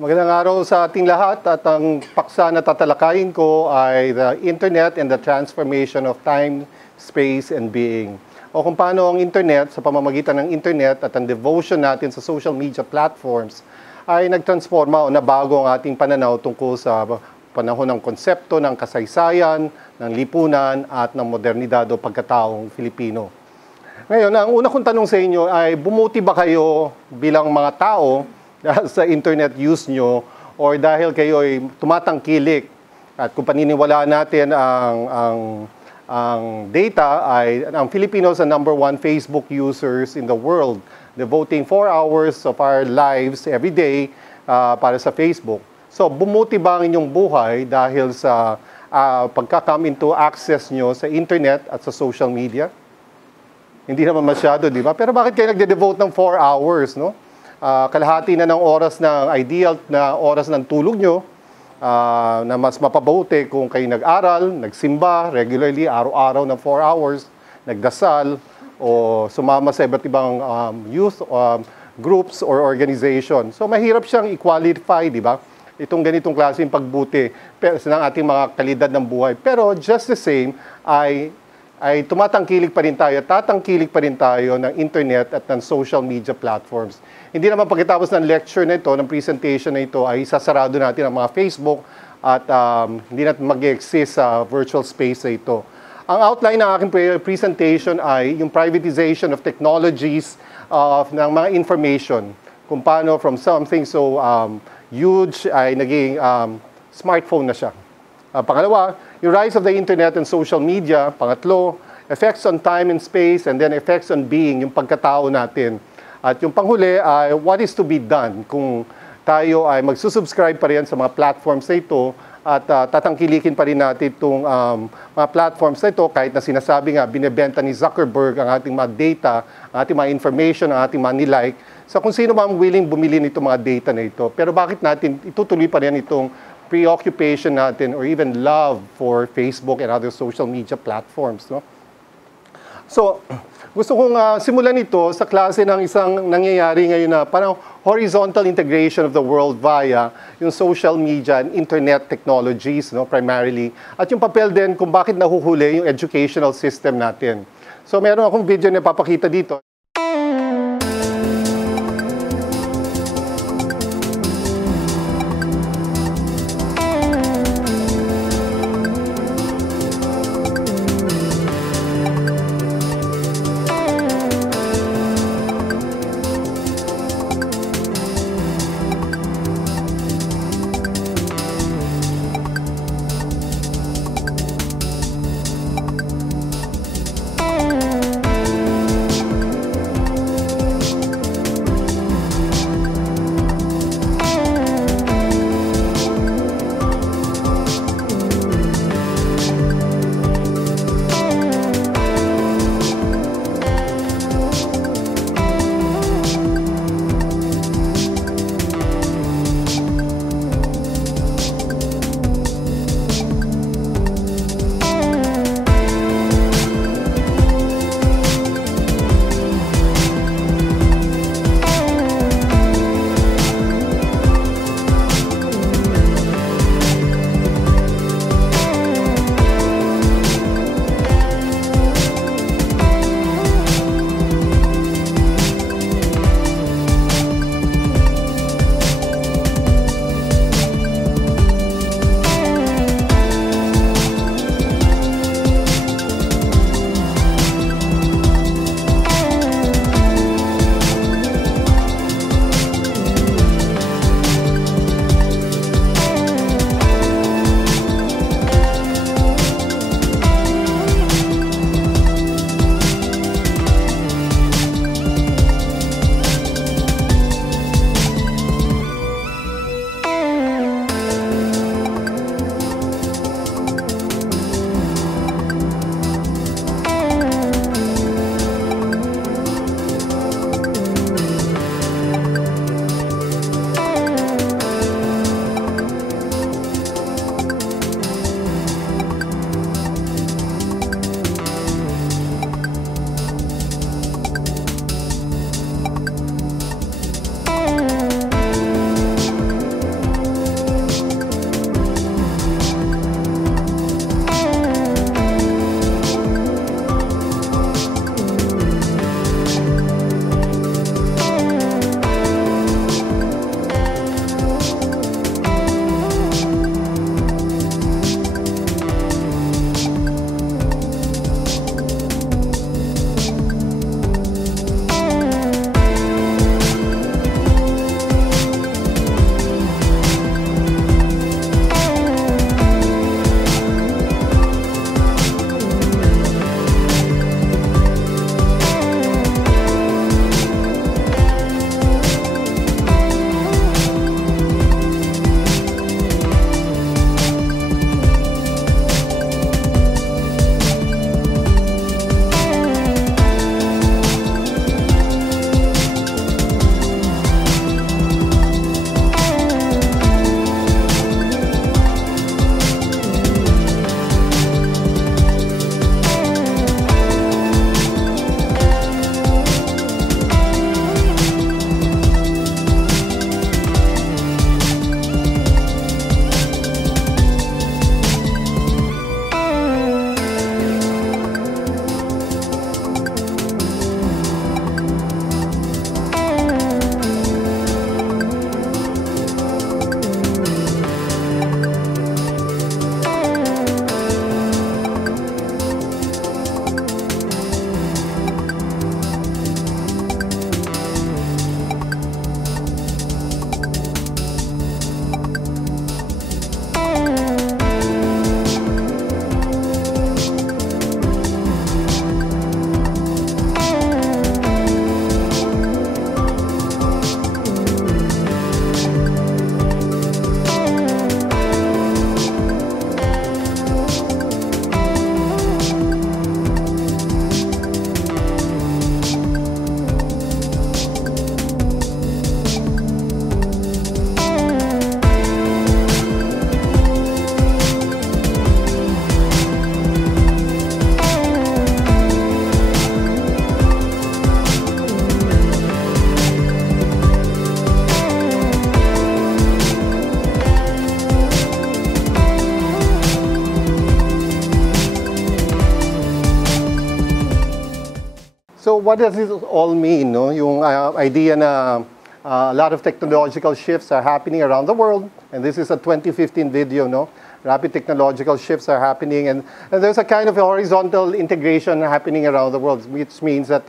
Magandang araw sa ating lahat at ang paksa na tatalakayin ko ay the Internet and the Transformation of Time, Space, and Being. O kung paano ang Internet, sa pamamagitan ng Internet at ang devotion natin sa social media platforms ay nagtransforma o nabago ang ating pananaw tungkol sa panahon ng konsepto ng kasaysayan, ng lipunan at ng modernidad o pagkataong Filipino. Ngayon, ang una kong tanong sa inyo ay bumuti ba kayo bilang mga tao dahil sa internet use nyo or dahil kayo ay tumatangkilik at kung paniniwalaan natin ang data ay ang Filipinos ang #1 Facebook users in the world, devoting 4 hours of our lives every day para sa Facebook. So bumuti ba ang inyong buhay dahil sa pagka-come into access nyo sa internet at sa social media? Hindi naman masyado, di ba? Pero bakit kayo nagde-devote ng 4 hours, no? Kalahati na ng oras ng ideal na oras ng tulog nyo na mas mapabuti kung kayo nag-aral, nagsimba regularly, araw-araw ng 4 hours, nagdasal, o sumama sa iba't ibang youth groups or organization. So mahirap siyang i-qualify, di ba? Itong ganitong klaseng pagbuti ng ating mga kalidad ng buhay. Pero just the same, ay tumatangkilik pa rin tayo, tatangkilik pa rin tayo ng internet at ng social media platforms. Hindi naman pagkatapos ng lecture na ito, ng presentation na ito, ay isasarado natin ang mga Facebook at hindi natin mag-exist sa virtual space na ito. Ang outline ng aking presentation ay yung privatization of technologies ng mga information. Kung paano from something so huge ay naging smartphone na siya. Pangalawa, yung rise of the internet and social media. Pangatlo, effects on time and space, and then effects on being, yung pagkatao natin. At yung panghuli ay what is to be done kung tayo ay magsusubscribe pa rin sa mga platforms na ito at tatangkilikin pa rin natin itong mga platforms na ito kahit na sinasabi nga, binebenta ni Zuckerberg ang ating mga data, ang ating mga information, ang ating mga nilike sa kung sino man willing bumili nito mga data na ito. Pero bakit natin itutuloy pa rin itong preoccupation natin or even love for Facebook and other social media platforms, no? So, gusto kong simulan ito sa klase ng isang nangyayari ngayon na parang horizontal integration of the world via yung social media and internet technologies, no, primarily. At yung papel din kung bakit nahuhuli yung educational system natin. So, meron akong video na papakita dito. what does this all mean? No? Yung idea na a lot of technological shifts are happening around the world, and this is a 2015 video, no? Rapid technological shifts are happening, and there's a kind of horizontal integration happening around the world, which means that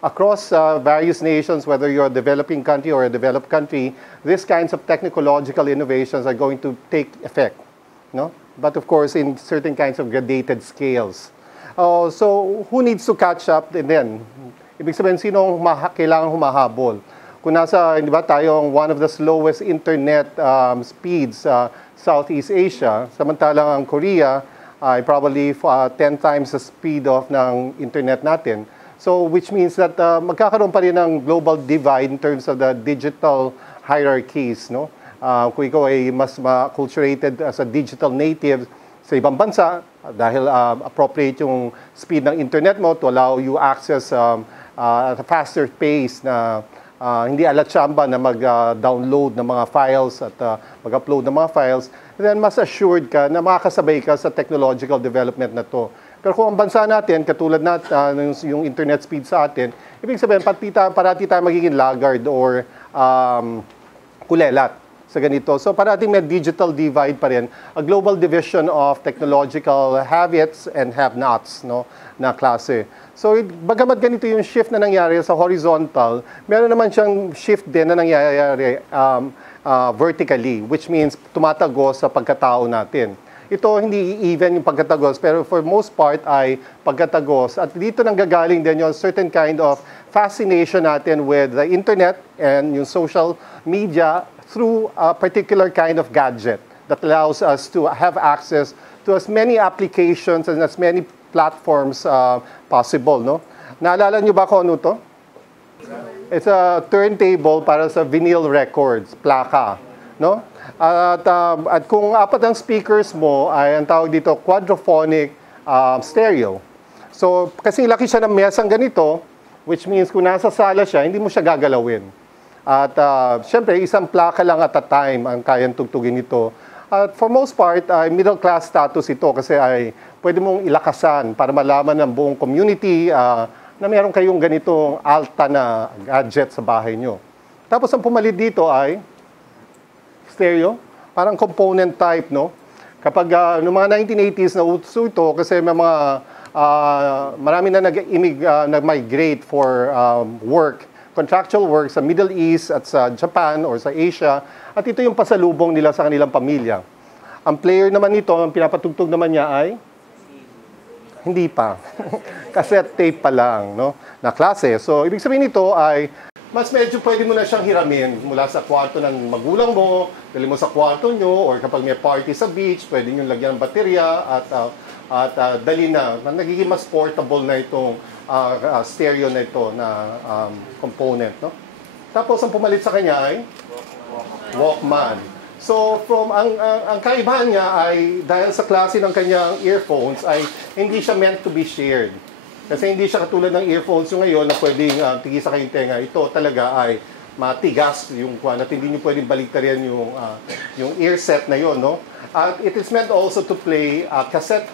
across various nations, whether you're a developing country or a developed country, these kinds of technological innovations are going to take effect, no? But of course, in certain kinds of gradated scales. So who needs to catch up and then? Ibig sabihin, sino kailangan humahabol? Kung nasa, di ba, tayong one of the slowest internet speeds Southeast Asia, samantalang ang Korea ay probably 10 times the speed of ng internet natin. So which means that magkakaroon pa rin ng global divide in terms of the digital hierarchies, no? Kung ikaw ay mas acculturated as a digital native sa ibang bansa, dahil appropriate yung speed ng internet mo to allow you access at a faster pace na hindi alatsamba na mag-download ng mga files at mag-upload ng mga files, then mas assured ka na makakasabay ka sa technological development na to. Pero kung ang bansa natin, katulad natin, yung internet speed sa atin, ibig sabihin, parati tayo magiging laggard or kulelat sa ganito. So parating may digital divide pa rin, a global division of technological habits and have-nots, no, na klase. So bagamat ganito yung shift na nangyari sa horizontal, meron naman siyang shift din na nangyayari vertically, which means tumatagos sa pagkatao natin. Ito hindi even yung pagkatagos, pero for most part ay pagkatagos. At dito nanggagaling din yung certain kind of fascination natin with the internet and yung social media through a particular kind of gadget that allows us to have access to as many applications and as many platforms possible, no? Naalala niyo ba kung ano to? It's a turntable para sa vinyl records, plaka, no? At kung apat ang speakers mo ay ang tawag dito quadraphonic stereo. So kasi laki siya ng mesang ganito, which means kung nasa sala siya, hindi mo siya gagalawin. At syempre, isang plaka lang at a time ang kayang tugtugin ito. At for most part, middle class status ito kasi ay pwede mong ilakasan para malaman ng buong community na meron kayong ganitong alta na gadget sa bahay nyo. Tapos ang pumalit dito ay stereo, parang component type, no? Kapag noong mga 1980s na uso ito kasi may mga marami na nag-migrate for work, contractual work sa Middle East at sa Japan or sa Asia, at ito yung pasalubong nila sa kanilang pamilya. Ang player naman nito, ang pinapatugtog naman niya ay hindi pa. Cassette tape pa lang, no? Na klase. So, ibig sabihin nito ay mas medyo pwede mo na siyang hiramin mula sa kwarto ng magulang mo, dali mo sa kwarto nyo, or kapag may party sa beach, pwede nyo lagyan ng baterya at dali na. Nagiging mas portable na itong stereo na ito na component, no? Tapos ang pumalit sa kanya ay Walkman. So from ang kaibahan niya ay dahil sa klase ng kanyang earphones ay hindi siya meant to be shared. Kasi hindi siya katulad ng earphones yung ngayon na pwedeng tigisa kayong tenga. Ito talaga ay matigas yung kuwan at hindi niyo pwedeng baliktarin yung ear set na yon, no? At it is meant also to play cassette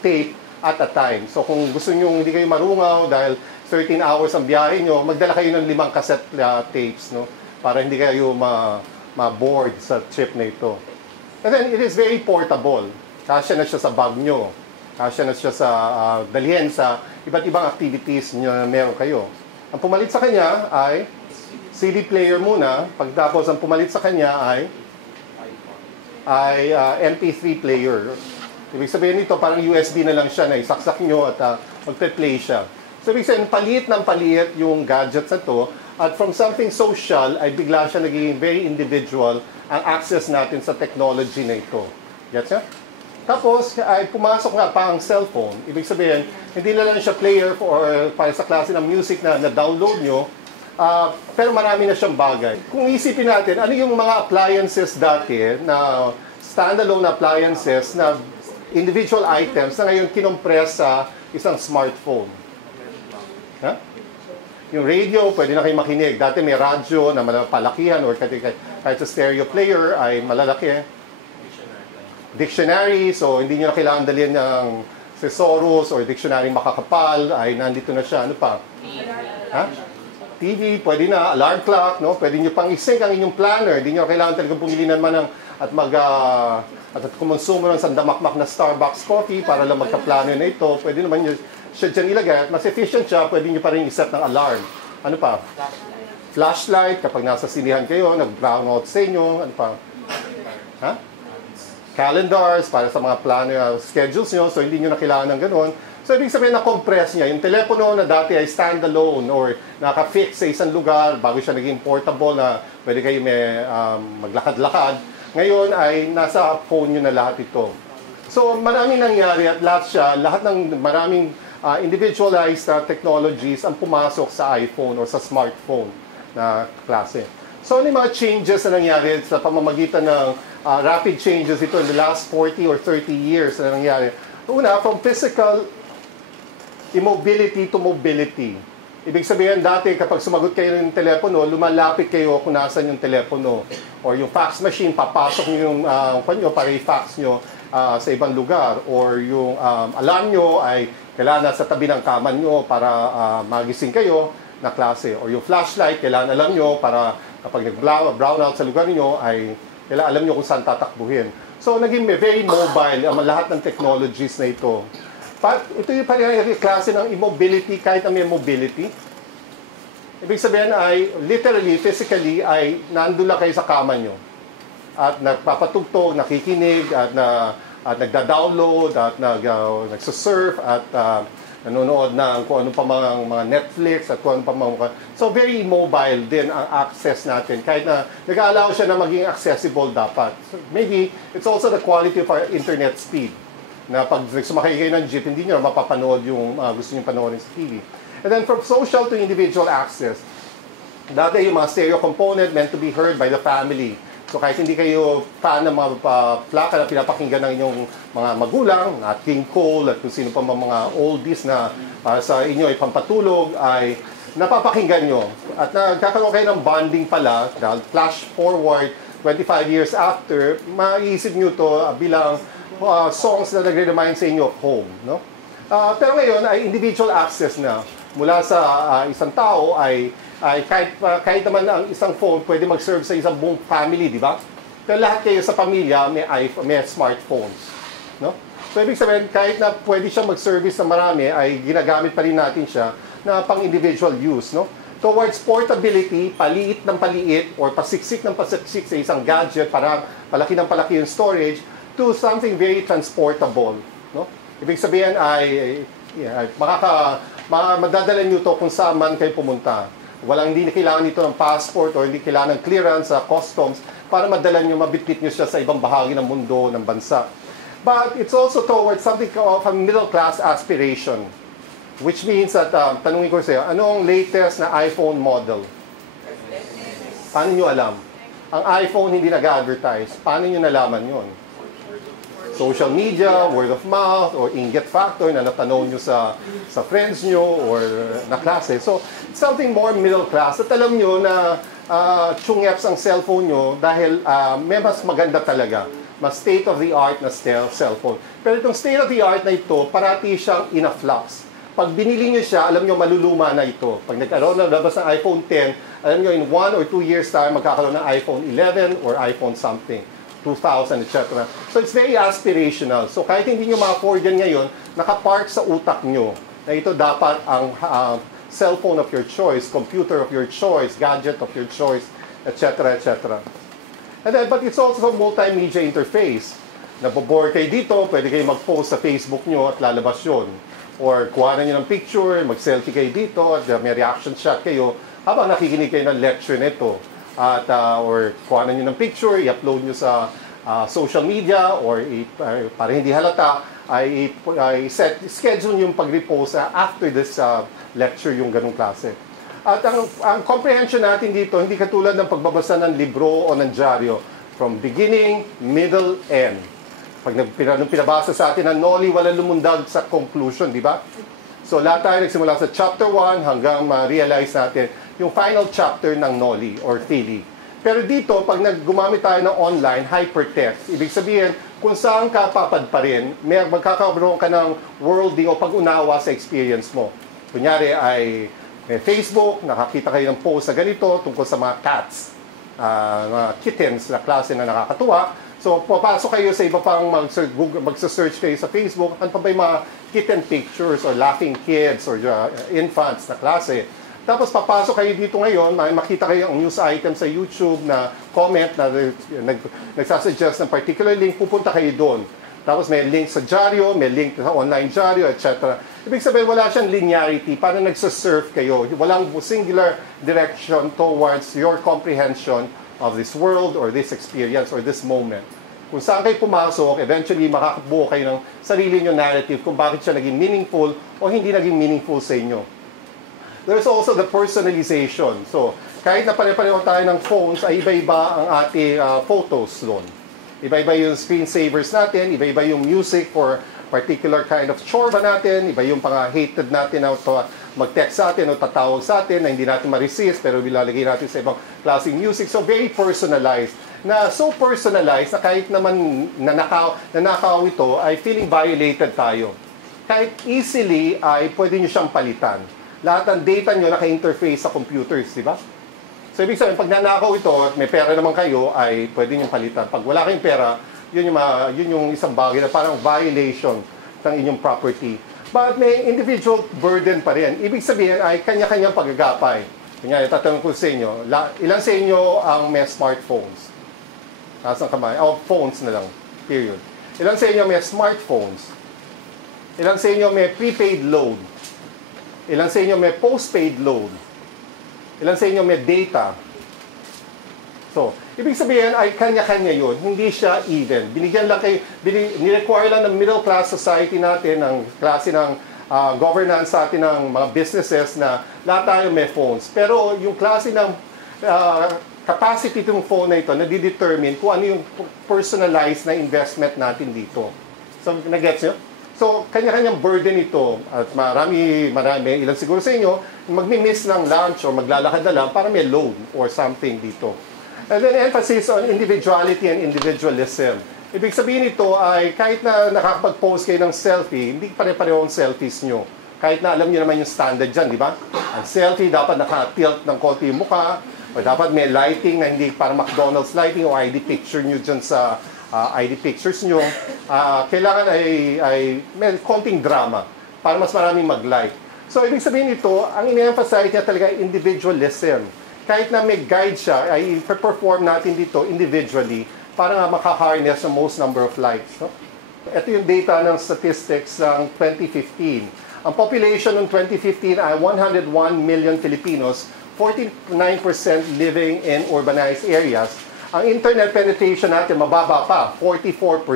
tape at a time. So kung gusto niyo hindi kayo marungaw dahil 13 hours ang biyahe nyo, magdala kayo ng 5 cassette tapes, no? Para hindi kayo ma-board sa chip na ito. And then it is very portable. Kasya na siya sa bag nyo. Kasya na siya sa dalhin sa iba't ibang activities nyo na meron kayo. Ang pumalit sa kanya ay CD player muna. Pagtapos ang pumalit sa kanya ay MP3 player. Ibig sabihin nito, parang USB na lang siya na isaksak nyo at magpe-play siya. So ibig sabihin, palit ng palit yung gadgets na to, at from something social, ay bigla siya naging very individual ang access natin sa technology na ito. Gets ya? Tapos, ay pumasok nga pa ang cellphone. Ibig sabihin, hindi na lang siya player para sa klase ng music na na-download nyo, pero marami na siyang bagay. Kung isipin natin, ano yung mga appliances dati na standalone appliances na individual items na ngayon kinompress sa isang smartphone. Ha? Yung radio, pwede na kayo makinig. Dati may radyo na malapalakihan or kahit sa stereo player ay malalaki. Dictionary, so hindi nyo na kailangan dalhin ng thesaurus or dictionary makakapal, ay nandito na siya. Ano pa? Ha? TV, pwede na, alarm clock, no? Pwede nyo pang isync ang inyong planner. Hindi nyo kailangan talagang bumili naman ng, at kumonsumo ng sandamakmak na Starbucks coffee para lang magka-planner na ito. Pwede naman nyo siya dyan ilagay. At mas efficient siya, pwede nyo pa rin iset ng alarm. Ano pa? Flashlight, kapag nasa sinihan kayo, nag-brown out sa inyo. Ano pa? Ha? Calendars, para sa mga planner schedules nyo, so hindi nyo na kailangan ng ganun. So, ibig sabihin na-compress niya. Yung telepono na dati ay standalone or naka-fix sa isang lugar bago siya naging portable na pwede kayo may maglakad-lakad. Ngayon ay nasa phone nyo na lahat ito. So, maraming nangyari at lahat ng maraming individualized technologies ang pumasok sa iPhone or sa smartphone na klase. So, ano yung mga changes na nangyari sa pamamagitan ng rapid changes ito in the last 40 or 30 years na nangyari? Una, from physical immobility to mobility. Ibig sabihin, dati kapag sumagot kayo ng telepono, lumalapit kayo kung nasan yung telepono. Or yung fax machine, papasok nyo yung para i-fax nyo sa ibang lugar. Or yung alarm nyo ay kailangan sa tabi ng kama nyo para magising kayo na klase. Or yung flashlight, kailangan alam nyo para kapag nag-brown out sa lugar nyo, ay kailangan alam nyo kung saan tatakbuhin. So, naging very mobile ang lahat ng technologies na ito. Ito yung parang klase ng immobility kahit na may mobility. Ibig sabihin ay literally, physically, ay nandun lang kayo sa kama nyo. At nagpapatugtog, nakikinig, at nagda-download, at nagsusurf, at nanonood ng kung ano pa mga Netflix, at kung ano pa mga... So, very mobile din ang access natin. Kahit na nag-aalaw siya na maging accessible dapat. So, maybe, it's also the quality of our internet speed. Na pag sumakay kayo ng jeep, hindi nyo mapapanood yung gusto nyo panoorin sa TV. And then from social to individual access, dati yung mga stereo component meant to be heard by the family. So kahit hindi kayo fan ng mga plaka na pinapakinggan ng inyong mga magulang, Nat King Cole at kung sino pa mga oldies na sa inyo ay pampatulog, ay napapakinggan nyo. At nagkakaroon kayo ng bonding pala, dahil flash forward 25 years after, maiisip nyo to bilang songs na nagre-remind sa inyo of home, no? Pero ngayon ay individual access na mula sa isang tao ay kahit naman ang isang phone pwede mag-serve sa isang buong family, di ba? Pero lahat kayo sa pamilya may smartphones, no? So ibig sabihin kahit na pwede siyang mag-service sa marami ay ginagamit pa rin natin siya na pang individual use, no? Towards portability, paliit ng paliit or pasiksik ng pasiksik sa isang gadget para palaki ng palaki yung storage to something very transportable, no? Ibig sabihin ay madadala niyo to kung saan man kayo pumunta. Hindi na kailangan nito ng passport or hindi kailangan ng clearance sa customs para madala niyo, mabitbit niyo siya sa ibang bahagi ng mundo, ng bansa. But it's also towards something of a middle class aspiration, which means that tanungin ko sa iyo, anong latest na iPhone model? Paano niyo alam? Ang iPhone hindi nag-advertise. Paano niyo nalaman yon? Social media, word of mouth, or inget factor na natanaw nyo sa friends nyo or na klase. So, it's something more middle class. At alam nyo na chungeps ang cellphone nyo dahil may mas maganda talaga. Mas state-of-the-art na cellphone. Pero itong state-of-the-art na ito, parati siyang in a flux. Pag binili nyo siya, alam nyo maluluma na ito. Pag nagkaroon na labas ng iPhone 10, alam nyo in 1 or 2 years time, magkakaroon ng iPhone 11 or iPhone something. 2000, etc. So it's very aspirational. So kahit hindi nyo ma-afford yan ngayon, nakapark sa utak nyo na ito dapat ang cellphone of your choice, computer of your choice, gadget of your choice, etc. etc. And then, but it's also a multimedia interface. Nabobore kayo dito, pwede kayo mag-post sa Facebook nyo at lalabas yun. Or kuha na nyo ng picture, mag-selfie kayo dito at may reaction shot kayo habang nakikinig kayo ng lecture nito. At or kuha na nyo ng picture, i-upload nyo sa social media or para hindi halata ay schedule nyo yung pag-repost after this lecture yung ganung klase. At ang comprehension natin dito hindi katulad ng pagbabasa ng libro o ng dyaryo from beginning, middle, end. Pag nung pinabasa sa atin ng Noli, walang lumundag sa conclusion, di ba? So lahat tayo nagsimula sa chapter 1 hanggang ma-realize natin yung final chapter ng Noli or Phili. Pero dito, pag gumamit tayo ng online, hypertext, ibig sabihin, kung saan ka papadparin, magkakaroon ka ng worlding o pag-unawa sa experience mo. Kunyari ay may Facebook, nakakita kayo ng post na ganito tungkol sa mga cats, mga kittens na klase na nakakatuwa. So, papasok kayo sa iba pang magsa-search kayo sa Facebook, ano pa ba yung mga kitten pictures or laughing kids or infants na klase. Tapos papasok kayo dito ngayon, makita kayo ang news item sa YouTube na comment na nagsasuggest ng particular link, pupunta kayo doon. Tapos may link sa dyaryo, may link sa online dyaryo, etc. Ibig sabihin, wala siyang linearity, parang nagsasurf kayo. Walang singular direction towards your comprehension of this world or this experience or this moment. Kung saan kayo pumasok, eventually makakabuo kayo ng sarili nyo narrative kung bakit siya naging meaningful o hindi naging meaningful sa inyo. There's also the personalization. So, kahit na pare-pareho tayo ng phones, ay iba-iba ang ating photos doon. Iba-iba yung screensavers natin, iba-iba yung music for particular kind of chore ba natin, iba yung hated natin na mag-text sa atin o tatawag sa atin na hindi natin ma-resist pero ilalagay natin sa ibang klaseng music. So, very personalized. So personalized na kahit naman nanakaw ito, ay feeling violated tayo. Kahit easily ay pwede nyo siyang palitan. Lahat ng data nyo naka-interface sa computers, di ba? So, ibig sabihin, pag nanakaw ito at may pera naman kayo, ay pwede nyo palitan. Pag wala kayong pera, yun yung isang bagay na parang violation ng inyong property. But may individual burden pa rin. Ibig sabihin ay kanya-kanyang pagagapay. Kanya, tatanong ko sa inyo, ilan sa inyo ang may smartphones? Taas ng kamay. Phones na lang. Period. Ilan sa inyo may smartphones? Ilan sa inyo may prepaid load? Ilan sa inyo may postpaid load? Ilan sa inyo may data? So, ibig sabihin ay kanya-kanya yun. Hindi siya even. Binigyan lang kayo, ni-require lang ng middle class society natin, ng klase ng governance sa atin ng mga businesses na lahat tayo may phones. Pero yung klase ng capacity ng phone na ito, nadidetermine kung ano yung personalized na investment natin dito. So, nag-gets nyo? So, kanya-kanyang burden ito. At marami, ilan siguro sa inyo, magmi-miss ng lunch or maglalakad na lang para may load or something dito. And then emphasis on individuality and individualism. Ibig sabihin ito ay kahit na nakakapag-post kayo ng selfie, hindi pare-pareho ang selfies nyo. Kahit na alam nyo naman yung standard dyan, di ba? Ang selfie dapat naka-tilt ng konti yung mukha, o dapat may lighting na hindi parang McDonald's lighting o ID picture nyo dyan sa ID pictures nyo. Kailangan ay may konting drama para mas maraming mag-like. So, ibig sabihin ito, ang ine-emphasize niya talaga individualism. Kahit na may guide siya, ay perform natin dito individually para nga makaharness the most number of likes. No? Ito yung data ng statistics ng 2015. Ang population ng 2015 ay 101 million Filipinos, 49% living in urbanized areas. Ang internet penetration natin mababa pa, 44%.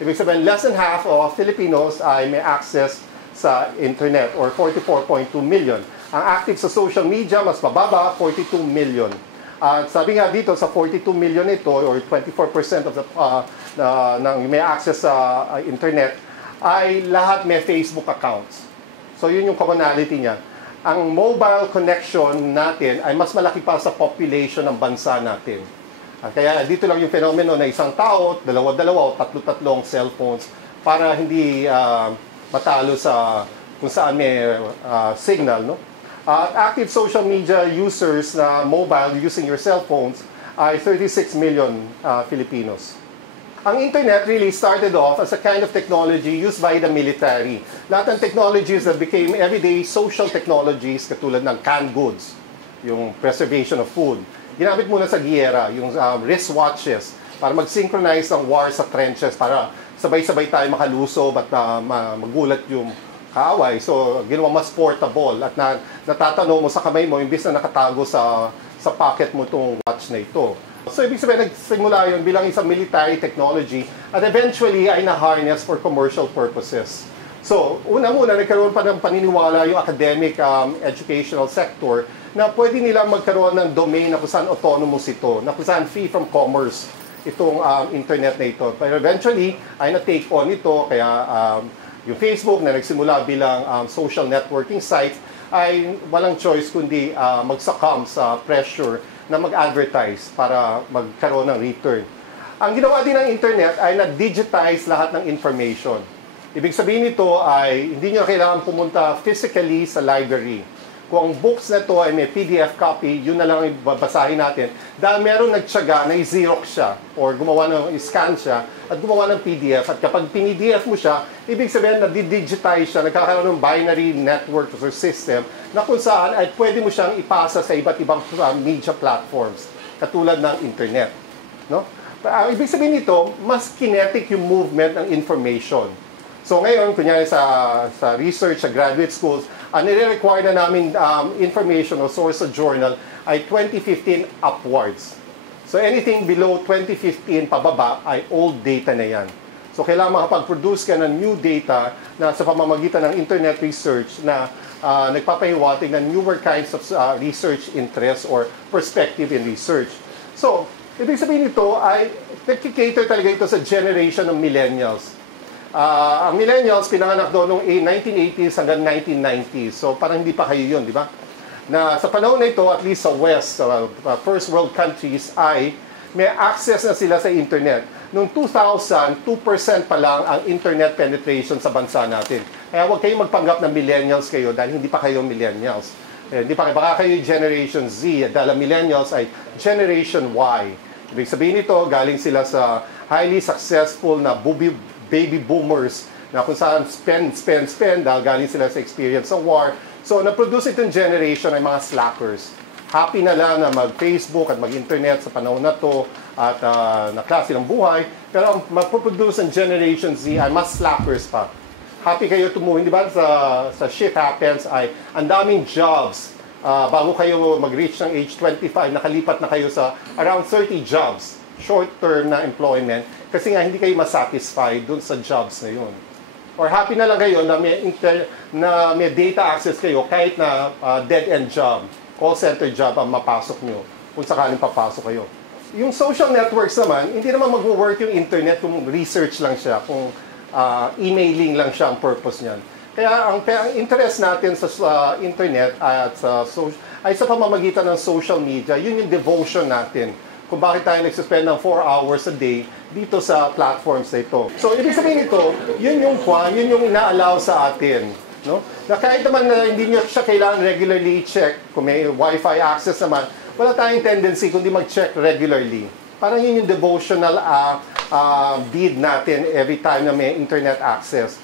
Ibig sabihin, less than half of Filipinos ay may access sa internet or 44.2 million. Ang active sa social media, mas mababa, 42 million. At sabi nga dito, sa 42 million ito, or 24% of the may access sa internet, ay lahat may Facebook accounts. So, yun yung commonality niya. Ang mobile connection natin ay mas malaki pa sa population ng bansa natin. Kaya dito lang yung fenomeno na isang tao, dalawa-dalawa o tatlo-tatlong cellphones para hindi matalo sa kung saan may signal, no? Active social media users na mobile using your cell phones ay 36 million Filipinos. Ang internet really started off as a kind of technology used by the military. Lahat ng technologies that became everyday social technologies katulad ng canned goods, yung preservation of food. Ginamit muna sa giyera, yung wristwatches para mag-synchronize ng war sa trenches para sabay-sabay tayo makalusob at magulat yung kaaway. So, ginawa mas portable at natatanaw mo sa kamay mo imbis na nakatago sa pocket mo itong watch na ito. So, ibig sabihin, nagsimula yun bilang isang military technology at eventually ay na-harness for commercial purposes. So, una-muna, nagkaroon pa ng paniniwala yung academic educational sector na pwede nilang magkaroon ng domain na kung saan autonomous ito, na kung saan free from commerce itong internet na ito. Pero eventually, ay na-take on ito, kaya yung Facebook na nagsimula bilang social networking site ay walang choice kundi mag-succumb sa pressure na mag-advertise para magkaroon ng return. Ang ginawa din ng internet ay na-digitize lahat ng information. Ibig sabihin nito ay hindi nyo kailangan pumunta physically sa library. Kung ang books na ito ay may PDF copy, yun na lang ang babasahin natin. Dahil meron nagtyaga na i-xerox siya or gumawa ng scan siya at gumawa ng PDF. At kapag pinidf mo siya, ibig sabihin na di-digitize siya, nagkakaroon ng binary network or system na kung saan ay pwede mo siyang ipasa sa iba't ibang media platforms katulad ng internet. No? Ibig sabihin nito, mas kinetic yung movement ng information. So ngayon, kunyari sa research, sa graduate schools, ang nire-require na namin information o source of journal ay 2015 upwards. So anything below 2015 pababa ay old data na yan. So kailangan makapag-produce ka ng new data na sa pamamagitan ng internet research na nagpapahiwatig ng newer kinds of research interest or perspective in research. So, ibig sabihin nito ay nag-cater talaga ito sa generation ng millennials. Ang millennials, pinanganak doon noong 1980s hanggang 1990s. So, parang hindi pa kayo yun, di ba? Na sa panahon na ito, at least sa West, first world countries, ay may access na sila sa internet. Noong 2000, 2% pa lang ang internet penetration sa bansa natin. Kaya huwag kayong magpanggap na millennials kayo dahil hindi pa kayo millennials. Hindi pa, baka kayo Generation Z dahil millennials ay Generation Y. Ibig sabihin nito, galing sila sa highly successful na baby boomers na kung saan spend dahil galing sila sa experience sa war. So, na-produce itong generation ay mga slackers. Happy na lang na mag-Facebook at mag-internet sa panahon na to at naklase ng buhay. Pero ang mag-produce ng Generation Z ay mas slackers pa. Happy kayo tumuhin, di ba? Sa shift happens ay ang daming jobs. Bago kayo mag-reach ng age 25, nakalipat na kayo sa around 30 jobs. Short-term na employment kasi nga hindi kayo masatisfied dun sa jobs na yun. Or happy na lang kayo na may data access kayo kahit na dead-end job, call center job ang mapasok nyo kung sakaling papasok kayo. Yung social networks naman, hindi naman mag-work yung internet kung research lang siya, kung emailing lang siya ang purpose niyan. Kaya ang interest natin sa internet at ay sa pamamagitan ng social media, yun yung devotion natin. Kung bakit tayo nagsuspend ng 4 hours a day dito sa platforms na ito. So, ibig sabihin ito, yun yung ina-allow sa atin. No? Na kahit naman na hindi nyo siya kailangan regularly check, kung may Wi-Fi access naman, wala tayong tendency kundi mag-check regularly. Parang yun yung devotional deed natin every time na may internet access.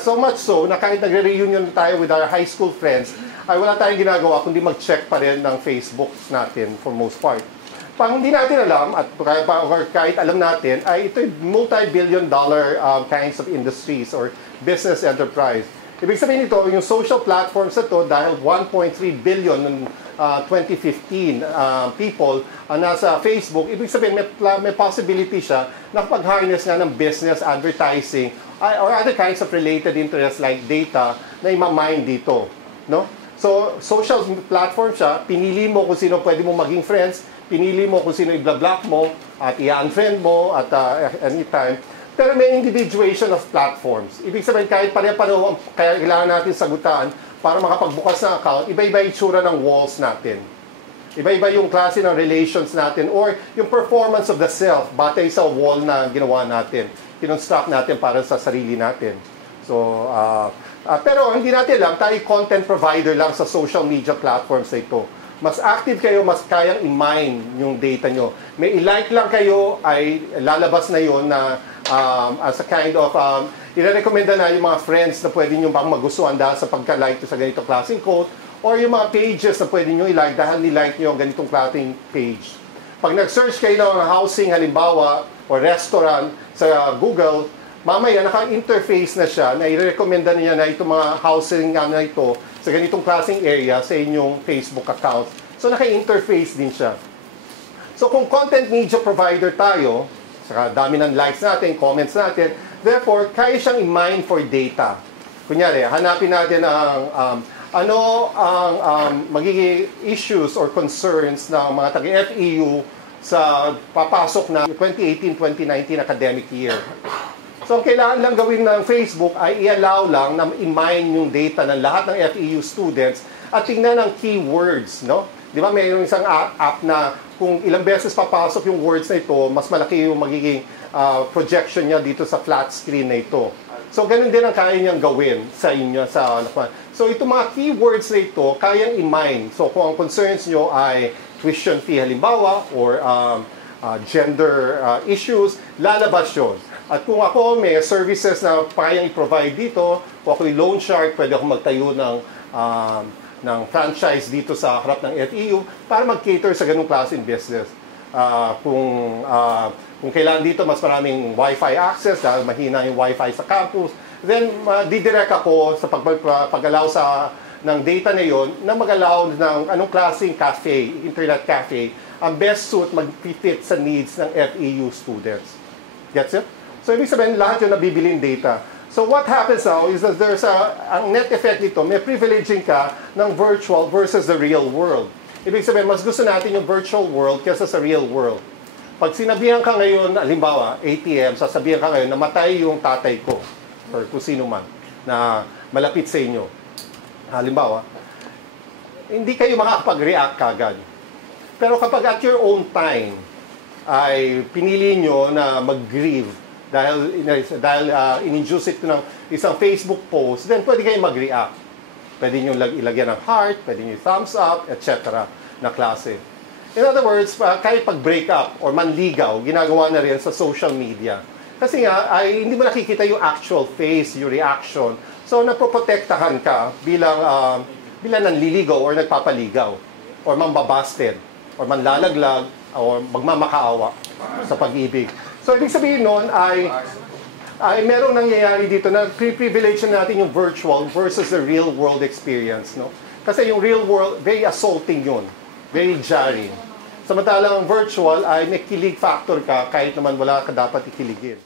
So much so, na kahit nagre-reunion tayo with our high school friends, ay wala tayong ginagawa kundi mag-check pa rin ng Facebook natin for most part. Pang hindi natin alam, at kahit alam natin, ay ito'y multi-billion dollar kinds of industries or business enterprise. Ibig sabihin nito, yung social platforms na to, dahil 1.3 billion in 2015 people nasa Facebook, ibig sabihin may possibility siya na kapag-harness nga ng business, advertising, or other kinds of related interests like data na ima-mine dito. No? So, social platform siya, pinili mo kung sino pwede mo maging friends, pinili mo kung sino i-block mo at i-unfriend mo at anytime. Pero may individuation of platforms. Ibig sabihin, kahit pareho-pareho kaya kailangan natin sagutan para makapagbukas ng account, iba-iba yung itsura ng walls natin. Iba-iba yung klase ng relations natin or yung performance of the self batay sa wall na ginawa natin. Kinonstruct natin para sa sarili natin. So, pero hindi natin alam, tayo content provider lang sa social media platforms na ito. Mas active kayo, mas kayang i-mine yung data nyo. May i-like lang kayo, ay lalabas na yon na as a kind of, i-recommenda na yung mga friends na pwede nyo pang magustuhan dahil sa pagka-like sa ganitong klaseng quote, or yung mga pages na pwede nyo i-like dahil ni-like nyo ang ganitong klaseng page. Pag nag-search kayo ng housing, halimbawa, o restaurant sa Google, mamaya naka-interface na siya na i-recommenda niya na itong mga housing na ito sa ganitong klaseng area sa inyong Facebook account. So, naka-interface din siya. So, kung content media provider tayo, saka dami ng likes natin, comments natin, therefore, kaya siyang i-mine for data. Kunyari, hanapin natin ang magiging issues or concerns ng mga taga-FEU sa papasok na 2018-2019 academic year. So, ang kailangan lang gawin ng Facebook ay i-allow lang na i-mine yung data ng lahat ng FEU students at tingnan ang keywords, no? Di ba, mayroong isang app na kung ilang beses papasok yung words na ito, mas malaki yung magiging projection niya dito sa flat screen na ito. So, ganun din ang kaya niyang gawin sa inyo. So, itong mga keywords na ito, kayang i-mine. So, kung ang concerns nyo ay tuition fee halimbawa, or gender issues, lalabas yun. At kung ako may services na kayang i-provide dito, kung ako'y loan shark, pwede ako magtayo ng franchise dito sa harap ng FEU para mag-cater sa ganung klaseng business. Kung kailangan dito mas maraming Wi-Fi access dahil mahina yung Wi-Fi sa campus, then didirect ako sa pag-allow ng data na yon na mag-allow ng anong klaseng cafe, internet cafe, ang best suit mag-fit sa needs ng FEU students. Gets it? So, ibig sabihin, lahat yun nabibilin data. So, what happens now is that ang net effect nito, may privileging ka ng virtual versus the real world. Ibig sabihin, mas gusto natin yung virtual world kaysa sa real world. Pag sinabihan ka ngayon, halimbawa, ATM, sasabihan ka ngayon, namatay yung tatay ko, or kung sino man, na malapit sa inyo. Halimbawa, hindi kayo makakapag-react kagad. Pero kapag at your own time, ay pinili nyo na mag-grieve, dahil in-induce ito ng isang Facebook post, then pwede kayong mag-react. Pwede nyo ilagyan ng heart, pwede nyo thumbs up, etc. na klase. In other words, kahit pag-break up or manligaw, ginagawa na rin sa social media. Kasi nga, hindi mo nakikita yung actual face, yung reaction. So, napoprotektahan ka bilang nanliligaw or nagpapaligaw, or mambabasted, or manlalaglag, or magmamakaawa sa pag-ibig. So, ibig sabihin nun ay merong nangyayari dito na privilege natin yung virtual versus the real world experience, no? Kasi yung real world, very assaulting yun. Very jarring. Samantalang virtual ay may kilig factor ka kahit naman wala ka dapat ikiligin.